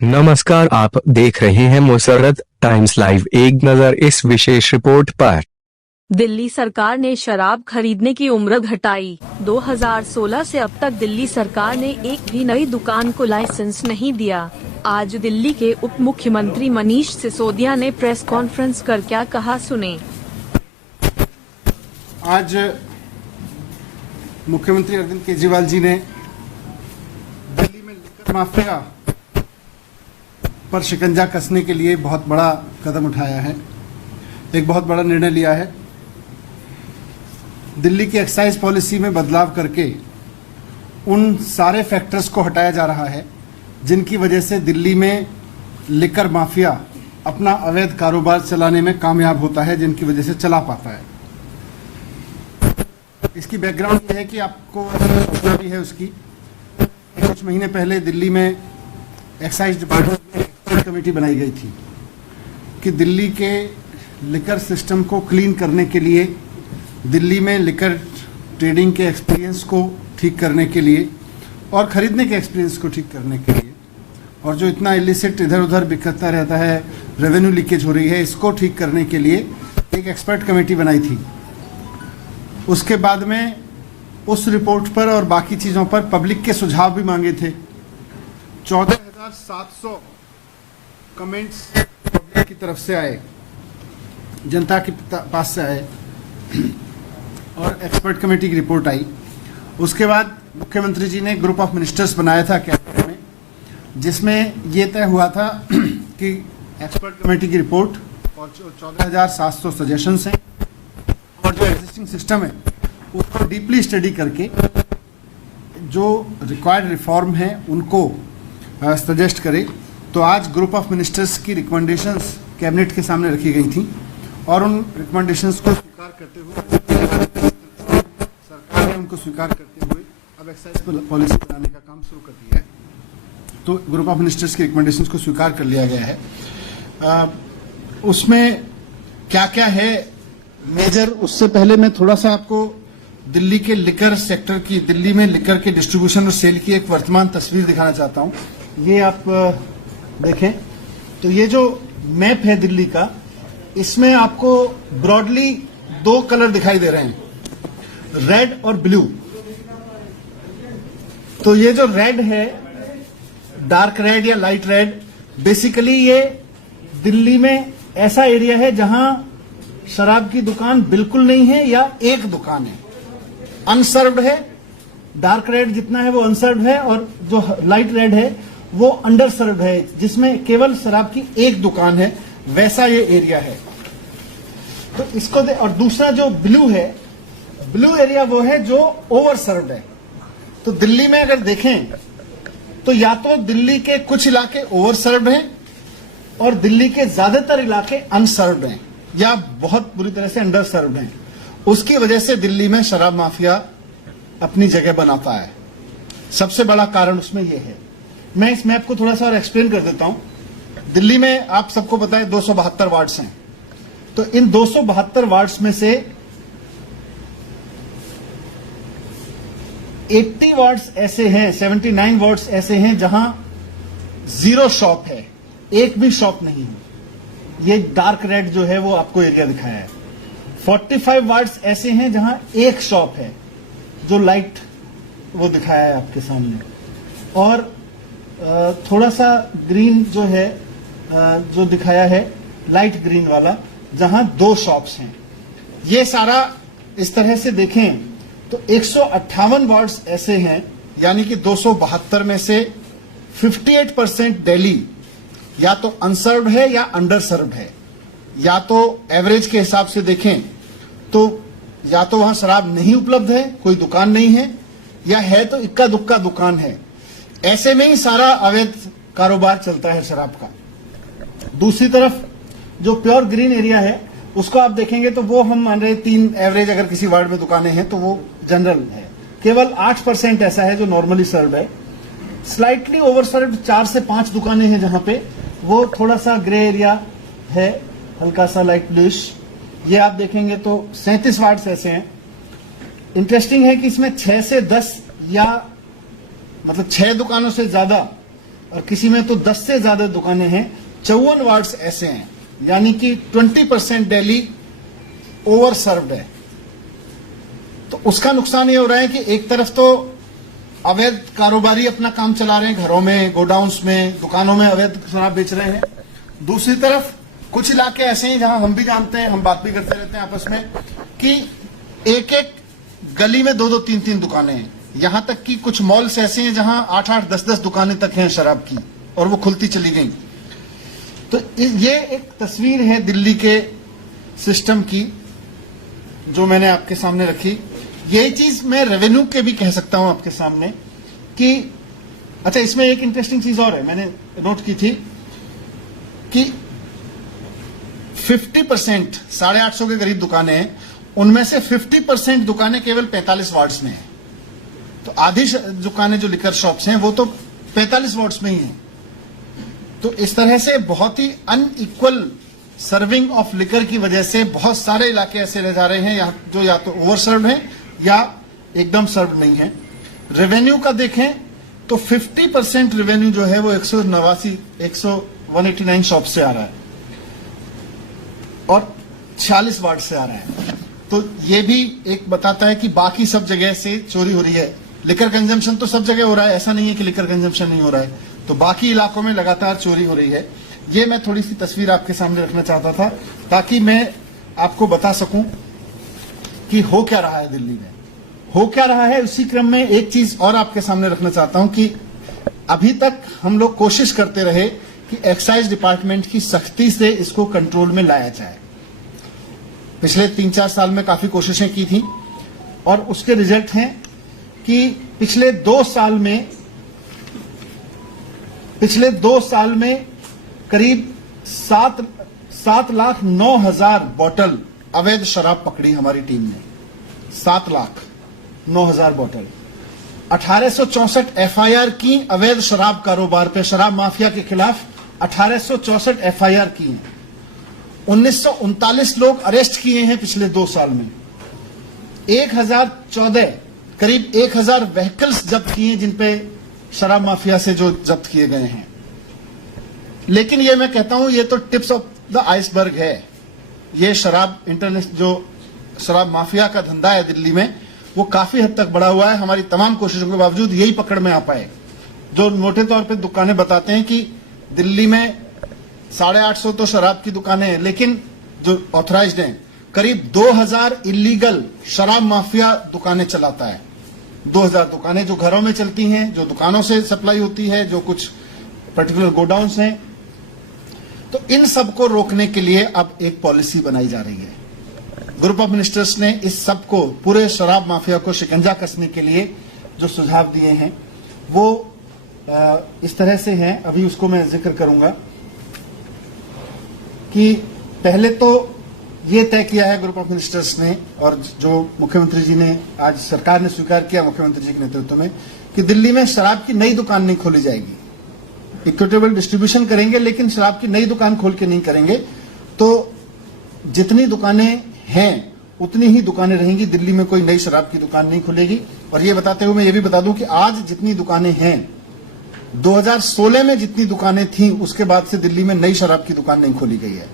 नमस्कार, आप देख रहे हैं मुसर्रत टाइम्स लाइव। एक नजर इस विशेष रिपोर्ट पर। दिल्ली सरकार ने शराब खरीदने की उम्र घटाई। 2016 से अब तक दिल्ली सरकार ने एक भी नई दुकान को लाइसेंस नहीं दिया। आज दिल्ली के उप मुख्यमंत्री मनीष सिसोदिया ने प्रेस कॉन्फ्रेंस कर क्या कहा, सुने। आज मुख्यमंत्री अरविंद केजरीवाल जी ने दिल्ली में लिकर माफिया पर शिकंजा कसने के लिए बहुत बड़ा कदम उठाया है, एक बहुत बड़ा निर्णय लिया है। दिल्ली की एक्साइज पॉलिसी में बदलाव करके उन सारे फैक्टर्स को हटाया जा रहा है जिनकी वजह से दिल्ली में लिकर माफिया अपना अवैध कारोबार चलाने में कामयाब होता है, जिनकी वजह से चला पाता है। इसकी बैकग्राउंड ये है कि आपको सूचना भी है उसकी। कुछ महीने पहले दिल्ली में एक्साइज डिपार्टमेंट में एक्सपर्ट कमेटी बनाई गई थी कि दिल्ली के लिकर सिस्टम को क्लीन करने के लिए, दिल्ली में लिकर ट्रेडिंग के एक्सपीरियंस को ठीक करने के लिए और ख़रीदने के एक्सपीरियंस को ठीक करने के लिए, और जो इतना इलिसिट इधर उधर बिखरता रहता है, रेवेन्यू लीकेज हो रही है, इसको ठीक करने के लिए एक एक्सपर्ट कमेटी बनाई थी। उसके बाद में उस रिपोर्ट पर और बाकी चीज़ों पर पब्लिक के सुझाव भी मांगे थे। 14,700 कमेंट्स पब्लिक की तरफ से आए, जनता के पास से आए और एक्सपर्ट कमेटी की रिपोर्ट आई। उसके बाद मुख्यमंत्री जी ने ग्रुप ऑफ मिनिस्टर्स बनाया था कैबिनेट में, जिसमें ये तय हुआ था कि एक्सपर्ट कमेटी की रिपोर्ट और 14,700 सजेशंस हैं और जो एग्जिस्टिंग सिस्टम है उसको डीपली स्टडी करके जो रिक्वायर्ड रिफॉर्म है उनको सजेस्ट करे। तो आज ग्रुप ऑफ मिनिस्टर्स की रिकमेंडेशंस कैबिनेट के सामने रखी गई थी और उन रिकमेंडेशंस को स्वीकार करते हुए सरकार ने उनको स्वीकार करते हुए अब एक्साइज पॉलिसी बनाने का काम शुरू कर दिया है। तो ग्रुप ऑफ मिनिस्टर्स की रिकमेंडेशंस को स्वीकार कर लिया गया है। उसमें क्या क्या है मेजर, उससे पहले मैं थोड़ा सा आपको दिल्ली के लिकर सेक्टर की, दिल्ली में लिकर के डिस्ट्रीब्यूशन और सेल की एक वर्तमान तस्वीर दिखाना चाहता हूं। ये आप देखें तो ये जो मैप है दिल्ली का, इसमें आपको ब्रॉडली दो कलर दिखाई दे रहे हैं, रेड और ब्लू। तो ये जो रेड है, डार्क रेड या लाइट रेड, बेसिकली ये दिल्ली में ऐसा एरिया है जहां शराब की दुकान बिल्कुल नहीं है या एक दुकान है, अनसर्व्ड है। डार्क रेड जितना है वो अनसर्व्ड है और जो लाइट रेड है वो अंडर सर्व्ड है, जिसमें केवल शराब की एक दुकान है, वैसा ये एरिया है। तो इसको और दूसरा जो ब्लू है, ब्लू एरिया वो है जो ओवर सर्व्ड है। तो दिल्ली में अगर देखें तो या तो दिल्ली के कुछ इलाके ओवर सर्व्ड हैं और दिल्ली के ज्यादातर इलाके अनसर्व्ड हैं या बहुत बुरी तरह से अंडर सर्व्ड हैं। उसकी वजह से दिल्ली में शराब माफिया अपनी जगह बनाता है। सबसे बड़ा कारण उसमें यह है। मैं इस मैप को थोड़ा सा और एक्सप्लेन कर देता हूं। दिल्ली में आप सबको पता है 272 वार्ड्स हैं। तो इन 272 वार्ड्स में से 80 वार्ड्स ऐसे हैं, 79 वार्ड्स ऐसे हैं जहां जीरो शॉप है, एक भी शॉप नहीं है। ये डार्क रेड जो है वो आपको एरिया दिखाया है। 45 वार्ड्स ऐसे हैं जहां एक शॉप है, जो लाइट वो दिखाया है आपके सामने। और थोड़ा सा ग्रीन जो है, जो दिखाया है लाइट ग्रीन वाला, जहां दो शॉप्स हैं। ये सारा इस तरह से देखें तो 158 वार्ड्स ऐसे हैं, यानी कि 272 में से 58% दिल्ली या तो अनसर्व्ड है या अंडर सर्व्ड है। या तो एवरेज के हिसाब से देखें तो या तो वहां शराब नहीं उपलब्ध है, कोई दुकान नहीं है, या है तो इक्का दुक्का दुकान है। ऐसे में ही सारा अवैध कारोबार चलता है शराब का। दूसरी तरफ जो प्योर ग्रीन एरिया है उसको आप देखेंगे तो वो हम मान रहे 3 एवरेज अगर किसी वार्ड में दुकानें हैं तो वो जनरल है। केवल 8% ऐसा है जो नॉर्मली सर्व्ड है। स्लाइटली ओवर सर्व्ड 4 से 5 दुकानें हैं जहां पे वो थोड़ा सा ग्रे एरिया है, हल्का सा लाइट ब्लूइश। ये आप देखेंगे तो 37 वार्ड्स ऐसे हैं। इंटरेस्टिंग है कि इसमें 6 से 10 या मतलब 6 दुकानों से ज्यादा और किसी में तो 10 से ज्यादा दुकानें हैं। 54 वार्ड्स ऐसे हैं, यानी कि 20% दिल्ली ओवर सर्व्ड है। तो उसका नुकसान ये हो रहा है कि एक तरफ तो अवैध कारोबारी अपना काम चला रहे हैं, घरों में, गोडाउन्स में, दुकानों में अवैध शराब बेच रहे हैं। दूसरी तरफ कुछ इलाके ऐसे हैं जहां हम भी जानते हैं, हम बात भी करते रहते हैं आपस में, कि एक एक गली में 2-2, 3-3 दुकानें हैं। यहां तक कि कुछ मॉल्स ऐसे हैं जहां 8-8, 10-10 दुकानें तक हैं शराब की, और वो खुलती चली गई। तो ये एक तस्वीर है दिल्ली के सिस्टम की जो मैंने आपके सामने रखी। यही चीज मैं रेवेन्यू के भी कह सकता हूं आपके सामने कि अच्छा, इसमें एक इंटरेस्टिंग चीज और है, मैंने नोट की थी कि 50%, 850 के करीब दुकानें हैं, उनमें से 50% दुकानें केवल 45 वार्ड्स में हैं। तो आधी दुकानें जो लिकर शॉप्स हैं वो तो 45 वार्ड्स में ही हैं। तो इस तरह से बहुत ही अनइक्वल सर्विंग ऑफ लिकर की वजह से बहुत सारे इलाके ऐसे रह जा रहे हैं जो या तो ओवर सर्व हैं या एकदम सर्व नहीं है। रेवेन्यू का देखें तो 50% रेवेन्यू जो है वो 189 शॉप से आ रहा है और 46 वार्ड से आ रहा है। तो ये भी एक बताता है कि बाकी सब जगह से चोरी हो रही है। लिकर कंजम्पशन तो सब जगह हो रहा है, ऐसा नहीं है कि लिकर कंजम्पशन नहीं हो रहा है। तो बाकी इलाकों में लगातार चोरी हो रही है। ये मैं थोड़ी सी तस्वीर आपके सामने रखना चाहता था ताकि मैं आपको बता सकूं कि हो क्या रहा है दिल्ली में, हो क्या रहा है। उसी क्रम में एक चीज और आपके सामने रखना चाहता हूं कि अभी तक हम लोग कोशिश करते रहे कि एक्साइज डिपार्टमेंट की सख्ती से इसको कंट्रोल में लाया जाए। पिछले 3-4 साल में काफी कोशिशें की थी और उसके रिजल्ट हैं कि पिछले 2 साल में करीब 7,09,000 बोतल अवैध शराब पकड़ी हमारी टीम ने। 7,09,000 बोतल। 1864 एफआईआर की अवैध शराब कारोबार पे, शराब माफिया के खिलाफ 1864 एफआईआर की हैं। 1939 लोग अरेस्ट किए हैं पिछले 2 साल में। 1014 करीब 1000 व्हीकल्स जब्त किए जिन पे शराब माफिया से जो जब्त किए गए हैं। लेकिन ये मैं कहता हूं ये तो टिप्स ऑफ द आइसबर्ग है। ये शराब इंटरनेशनल जो शराब माफिया का धंधा है दिल्ली में वो काफी हद तक बढ़ा हुआ है। हमारी तमाम कोशिशों के बावजूद यही पकड़ में आ पाए। जो मोटे तौर पे दुकानें बताते हैं कि दिल्ली में 850 तो शराब की दुकानें हैं, लेकिन जो ऑथराइज्ड हैं करीब 2000 इलीगल शराब माफिया दुकानें चलाता है। 2000 दुकानें जो घरों में चलती हैं, जो दुकानों से सप्लाई होती है, जो कुछ पर्टिकुलर गोडाउन्स हैं। तो इन सब को रोकने के लिए अब एक पॉलिसी बनाई जा रही है। ग्रुप ऑफ मिनिस्टर्स ने इस सब को, पूरे शराब माफिया को शिकंजा कसने के लिए जो सुझाव दिए हैं वो इस तरह से हैं। अभी उसको मैं जिक्र करूंगा कि पहले तो ये तय किया है ग्रुप ऑफ मिनिस्टर्स ने और जो मुख्यमंत्री जी ने, आज सरकार ने स्वीकार किया मुख्यमंत्री जी के नेतृत्व में, कि दिल्ली में शराब की नई दुकान नहीं खोली जाएगी। इक्विटेबल डिस्ट्रीब्यूशन करेंगे लेकिन शराब की नई दुकान खोल के नहीं करेंगे। तो जितनी दुकानें हैं उतनी ही दुकानें रहेंगी, दिल्ली में कोई नई शराब की दुकान नहीं खुलेगी। और ये बताते हुए मैं ये भी बता दूं कि आज जितनी दुकानें हैं, 2016 में जितनी दुकानें थीं उसके बाद से दिल्ली में नई शराब की दुकान नहीं खोली गई है।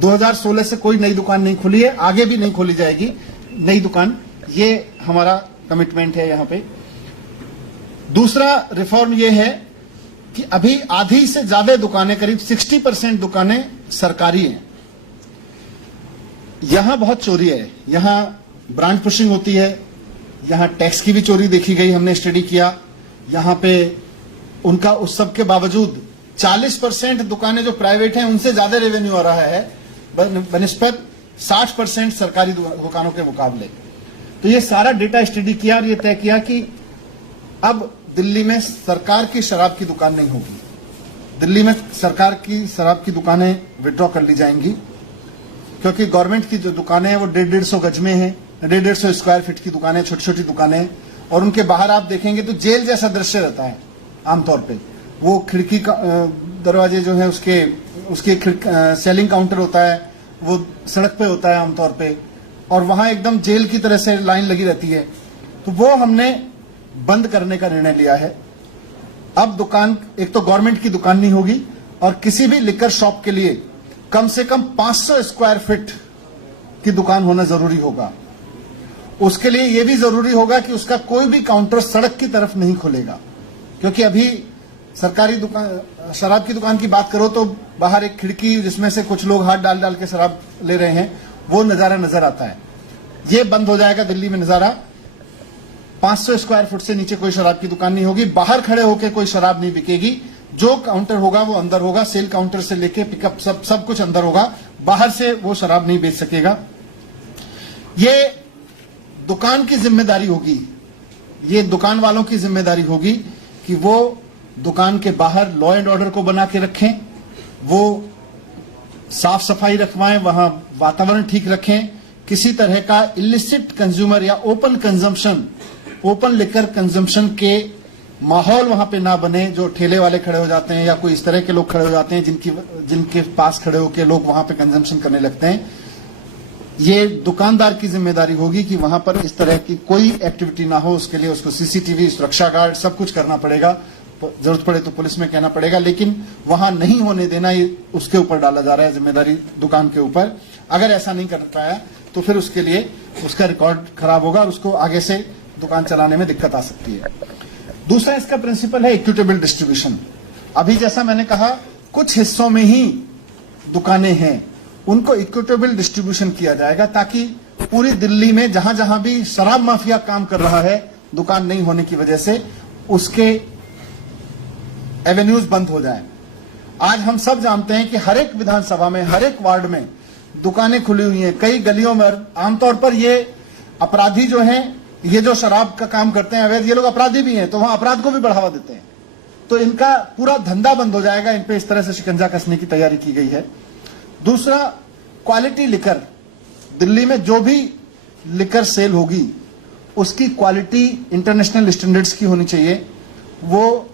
2016 से कोई नई दुकान नहीं खुली है, आगे भी नहीं खोली जाएगी नई दुकान। ये हमारा कमिटमेंट है यहां पे। दूसरा रिफॉर्म ये है कि अभी आधी से ज्यादा दुकानें, करीब 60% दुकानें सरकारी हैं। यहां बहुत चोरी है, यहां ब्रांड पुशिंग होती है, यहां टैक्स की भी चोरी देखी गई, हमने स्टडी किया। यहां पे उनका उस सब के बावजूद 40% दुकानें जो प्राइवेट हैं उनसे ज्यादा रेवेन्यू आ रहा है बनिस्बत 60% सरकारी दुकानों के मुकाबले। तो ये सारा डेटा स्टडी किया और ये तय किया कि अब दिल्ली में सरकार की शराब की दुकान नहीं होगी। दिल्ली में सरकार की शराब की दुकानें विड्रॉ कर ली जाएंगी, क्योंकि गवर्नमेंट की जो दुकानें हैं वो 150 गज में हैं, 150 स्क्वायर फीट की दुकानें, छोटी छोटी दुकानें, और उनके बाहर आप देखेंगे तो जेल जैसा दृश्य रहता है आमतौर पे। वो खिड़की का दरवाजे जो है उसके सेलिंग काउंटर होता है, वो सड़क पे होता है आमतौर पे, और वहां एकदम जेल की तरह से लाइन लगी रहती है। तो वो हमने बंद करने का निर्णय लिया है। अब दुकान एक तो गवर्नमेंट की दुकान नहीं होगी और किसी भी लिकर शॉप के लिए कम से कम 500 स्क्वायर फीट की दुकान होना जरूरी होगा। उसके लिए यह भी जरूरी होगा कि उसका कोई भी काउंटर सड़क की तरफ नहीं खुलेगा, क्योंकि अभी सरकारी दुकान शराब की दुकान की बात करो तो बाहर एक खिड़की जिसमें से कुछ लोग हाथ डाल डाल के शराब ले रहे हैं, वो नजारा नजर आता है। ये बंद हो जाएगा दिल्ली में नजारा। 500 स्क्वायर फुट से नीचे कोई शराब की दुकान नहीं होगी। बाहर खड़े होकर कोई शराब नहीं बिकेगी। जो काउंटर होगा वो अंदर होगा। सेल काउंटर से लेके पिकअप सब कुछ अंदर होगा। बाहर से वो शराब नहीं बेच सकेगा। ये दुकान की जिम्मेदारी होगी, ये दुकान वालों की जिम्मेदारी होगी कि वो दुकान के बाहर लॉ एंड ऑर्डर को बना के रखें, वो साफ सफाई रखवाएं, वहां वातावरण ठीक रखें, किसी तरह का इलिसिट कंज्यूमर या open consumption, open liquor consumption के माहौल वहां पे ना बने, जो ठेले वाले खड़े हो जाते हैं या कोई इस तरह के लोग खड़े हो जाते हैं जिनके पास खड़े होकर लोग वहां पे कंजम्पशन करने लगते हैं। ये दुकानदार की जिम्मेदारी होगी कि वहां पर इस तरह की कोई एक्टिविटी ना हो। उसके लिए उसको सीसीटीवी, सुरक्षा गार्ड सब कुछ करना पड़ेगा। जरूरत पड़े तो पुलिस में कहना पड़ेगा, लेकिन वहां नहीं होने देना ये उसके ऊपर डाला जा रहा है, जिम्मेदारी दुकान के ऊपर। अगर ऐसा नहीं कर पाया तो फिर उसके लिए उसका रिकॉर्ड खराब होगा और उसको आगे से दुकान चलाने में दिक्कत आ सकती है। दूसरा इसका प्रिंसिपल है इक्विटेबल डिस्ट्रीब्यूशन। अभी जैसा मैंने कहा, कुछ हिस्सों में ही दुकानें हैं, उनको इक्विटेबल डिस्ट्रीब्यूशन किया जाएगा ताकि पूरी दिल्ली में जहां जहां भी शराब माफिया काम कर रहा है दुकान नहीं होने की वजह से, उसके एवेन्यूज बंद हो जाए। आज हम सब जानते हैं कि हर एक विधानसभा में, हर एक वार्ड में दुकानें खुली हुई हैं। कई गलियों में आमतौर पर ये अपराधी जो हैं, ये जो शराब का काम करते हैं अवैध, ये लोग अपराधी भी हैं, तो वहां अपराध को भी बढ़ावा देते हैं। तो इनका पूरा धंधा बंद हो जाएगा। इन पे इस तरह से शिकंजा कसने की तैयारी की गई है। दूसरा, क्वालिटी लिकर। दिल्ली में जो भी लिकर सेल होगी उसकी क्वालिटी इंटरनेशनल स्टैंडर्ड्स की होनी चाहिए। वो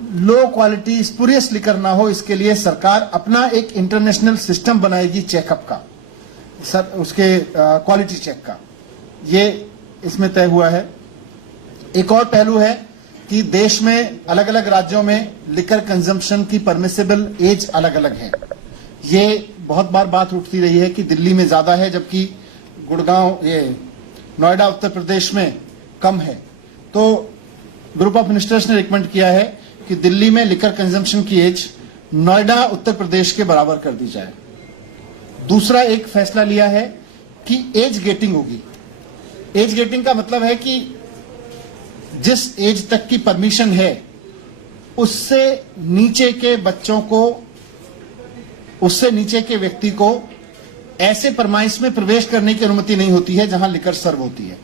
लो क्वालिटी स्पुरियस लिकर ना हो, इसके लिए सरकार अपना एक इंटरनेशनल सिस्टम बनाएगी चेकअप का, सर उसके क्वालिटी चेक का। ये इसमें तय हुआ है। एक और पहलू है कि देश में अलग अलग राज्यों में लिकर कंजम्पशन की परमिसिबल एज अलग अलग है। ये बहुत बार बात उठती रही है कि दिल्ली में ज्यादा है जबकि गुड़गांव, ये नोएडा, उत्तर प्रदेश में कम है। तो ग्रुप ऑफ मिनिस्टर्स ने रिकमेंड किया है कि दिल्ली में लिकर कंजम्पशन की एज नोएडा, उत्तर प्रदेश के बराबर कर दी जाए। दूसरा एक फैसला लिया है कि एज गेटिंग होगी। एज गेटिंग का मतलब है कि जिस एज तक की परमिशन है उससे नीचे के बच्चों को, उससे नीचे के व्यक्ति को ऐसे परमाइश में प्रवेश करने की अनुमति नहीं होती है जहां लिकर सर्व होती है।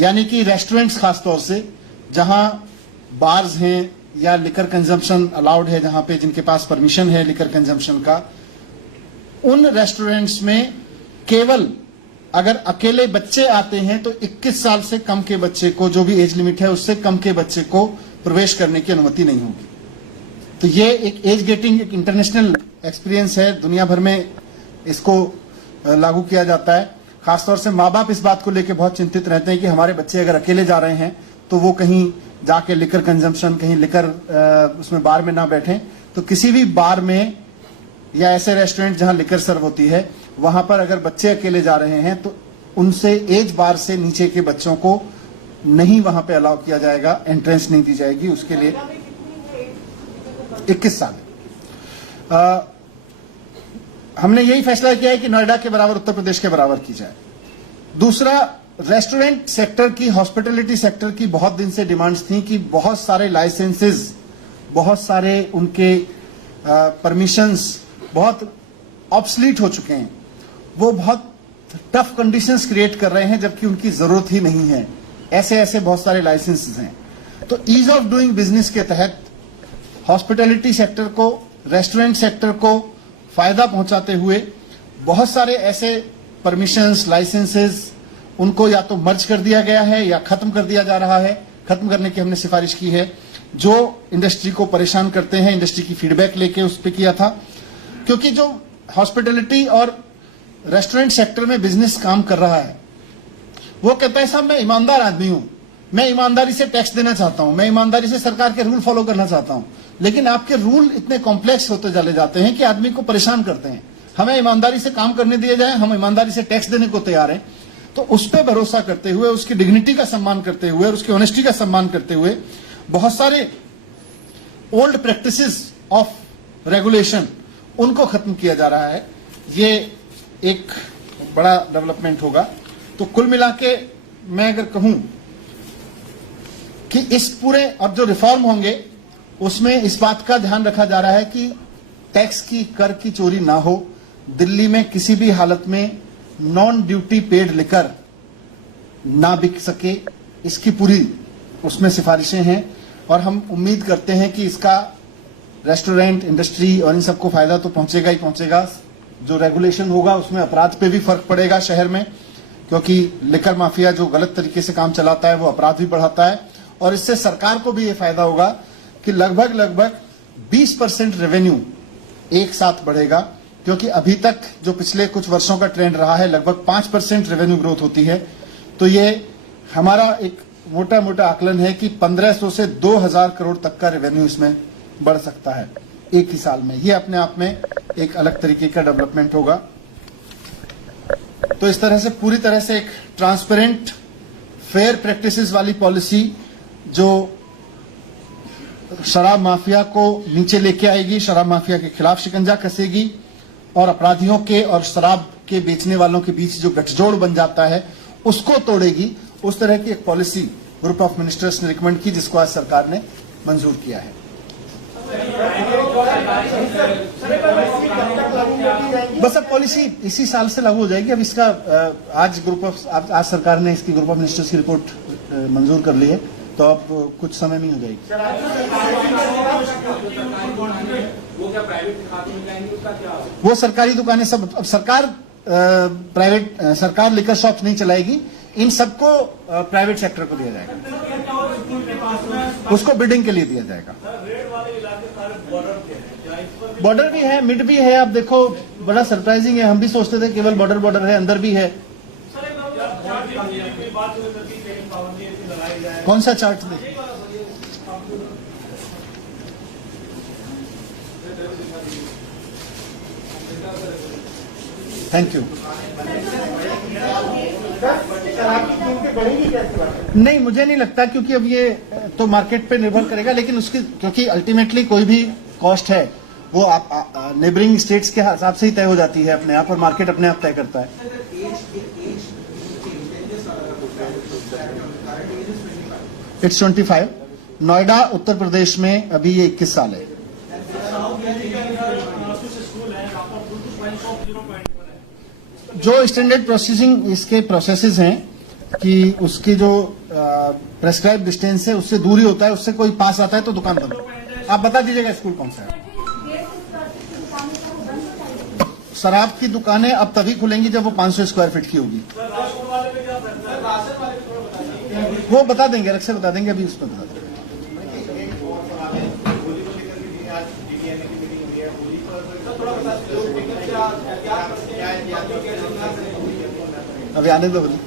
यानी कि रेस्टोरेंट्स खासतौर से जहां बार्स हैं या लिकर कंजम्पशन अलाउड है, जहां पे जिनके पास परमिशन है लिकर कंजम्पशन का, उन रेस्टोरेंट्स में केवल अगर अकेले बच्चे आते हैं तो 21 साल से कम के बच्चे को, जो भी एज लिमिट है उससे कम के बच्चे को प्रवेश करने की अनुमति नहीं होगी। तो ये एक एज गेटिंग एक इंटरनेशनल एक्सपीरियंस है, दुनिया भर में इसको लागू किया जाता है। खासतौर से माँ बाप इस बात को लेकर बहुत चिंतित रहते हैं कि हमारे बच्चे अगर अकेले जा रहे हैं तो वो कहीं जाके लिकर कंजम्पशन, कहीं लिकर उसमें बार में ना बैठें। तो किसी भी बार में या ऐसे रेस्टोरेंट जहां लिकर सर्व होती है वहां पर अगर बच्चे अकेले जा रहे हैं तो उनसे एज बार से नीचे के बच्चों को नहीं वहां पे अलाउ किया जाएगा, एंट्रेंस नहीं दी जाएगी। उसके लिए 21 साल। हमने यही फैसला किया है कि नोएडा के बराबर, उत्तर प्रदेश के बराबर की जाए। दूसरा, रेस्टोरेंट सेक्टर की, हॉस्पिटैलिटी सेक्टर की बहुत दिन से डिमांड्स थी कि बहुत सारे लाइसेंसेस, बहुत सारे उनके परमिशंस बहुत ऑब्सलीट हो चुके हैं। वो बहुत टफ कंडीशंस क्रिएट कर रहे हैं जबकि उनकी जरूरत ही नहीं है। ऐसे बहुत सारे लाइसेंसेस हैं। तो ईज ऑफ डूइंग बिजनेस के तहत हॉस्पिटैलिटी सेक्टर को, रेस्टोरेंट सेक्टर को फायदा पहुंचाते हुए बहुत सारे ऐसे परमिशंस, लाइसेंसेस, उनको या तो मर्ज कर दिया गया है या खत्म कर दिया जा रहा है। खत्म करने की हमने सिफारिश की है, जो इंडस्ट्री को परेशान करते हैं। इंडस्ट्री की फीडबैक लेके उस पर किया था, क्योंकि जो हॉस्पिटैलिटी और रेस्टोरेंट सेक्टर में बिजनेस काम कर रहा है वो कहता है साहब मैं ईमानदार आदमी हूं, मैं ईमानदारी से टैक्स देना चाहता हूं, मैं ईमानदारी से सरकार के रूल फॉलो करना चाहता हूं, लेकिन आपके रूल इतने कॉम्प्लेक्स होते चले जाते हैं कि आदमी को परेशान करते हैं। हमें ईमानदारी से काम करने दिए जाए, हम ईमानदारी से टैक्स देने को तैयार हैं। तो उस पर भरोसा करते हुए, उसकी डिग्निटी का सम्मान करते हुए और उसकी ऑनेस्टी का सम्मान करते हुए बहुत सारे ओल्ड प्रैक्टिसेस ऑफ रेगुलेशन उनको खत्म किया जा रहा है। ये एक बड़ा डेवलपमेंट होगा। तो कुल मिला के मैं अगर कहूं कि इस पूरे अब जो रिफॉर्म होंगे उसमें इस बात का ध्यान रखा जा रहा है कि टैक्स की, कर की चोरी ना हो। दिल्ली में किसी भी हालत में नॉन ड्यूटी पेड लिकर ना बिक सके, इसकी पूरी उसमें सिफारिशें हैं और हम उम्मीद करते हैं कि इसका रेस्टोरेंट इंडस्ट्री और इन सबको फायदा तो पहुंचेगा ही पहुंचेगा। जो रेगुलेशन होगा उसमें अपराध पे भी फर्क पड़ेगा शहर में, क्योंकि लिकर माफिया जो गलत तरीके से काम चलाता है वो अपराध भी बढ़ाता है। और इससे सरकार को भी ये फायदा होगा कि लगभग 20% रेवेन्यू एक साथ बढ़ेगा, क्योंकि अभी तक जो पिछले कुछ वर्षों का ट्रेंड रहा है लगभग 5% रेवेन्यू ग्रोथ होती है। तो ये हमारा एक मोटा मोटा आकलन है कि 1500 से 2000 करोड़ तक का रेवेन्यू इसमें बढ़ सकता है एक ही साल में। ये अपने आप में एक अलग तरीके का डेवलपमेंट होगा। तो इस तरह से पूरी तरह से एक ट्रांसपेरेंट फेयर प्रैक्टिसेस वाली पॉलिसी जो शराब माफिया को नीचे लेके आएगी, शराब माफिया के खिलाफ शिकंजा कसेगी और अपराधियों के और शराब के बेचने वालों के बीच जो गठजोड़ बन जाता है उसको तोड़ेगी। उस तरह की एक पॉलिसी ग्रुप ऑफ मिनिस्टर्स ने रिकमेंड की, जिसको आज सरकार ने मंजूर किया है। बस अब पॉलिसी इसी साल से लागू हो जाएगी। अब इसका आज सरकार ने इसकी ग्रुप ऑफ मिनिस्टर्स की रिपोर्ट मंजूर कर ली है, तो अब कुछ समय में हो जाएगी। वो क्या प्राइवेट खाते में जाएंगे, उसका क्या? वो सरकारी दुकानें सब अब सरकार सरकार लिकर शॉप नहीं चलाएगी, इन सबको प्राइवेट सेक्टर को दिया जाएगा, उसको बिडिंग के लिए दिया जाएगा। बॉर्डर भी है, मिड भी है। आप देखो बड़ा सरप्राइजिंग है, हम भी सोचते थे केवल बॉर्डर है, अंदर भी है। कौन सा चार्ट दे? Thank you. नहीं, मुझे नहीं लगता, क्योंकि अब ये तो मार्केट पे निर्भर करेगा, लेकिन उसकी क्योंकि अल्टीमेटली कोई भी कॉस्ट है वो आप नेबरिंग स्टेट्स के हिसाब से ही तय हो जाती है अपने आप, और मार्केट अपने आप तय करता है। इट्स 25। नोएडा उत्तर प्रदेश में अभी ये 21 साल है। जो स्टैंडर्ड प्रोसेसिंग इसके प्रोसेसेस हैं कि उसकी जो प्रेस्क्राइब डिस्टेंस है उससे दूर ही होता है, उससे कोई पास आता है तो दुकान बंद। आप बता दीजिएगा स्कूल कौन सा है। शराब की दुकानें अब तभी खुलेंगी जब वो 500 स्क्वायर फीट की होगी। वो बता देंगे, अलग से बता देंगे, अभी उसको बता देंगे। अभी आने दो बोली।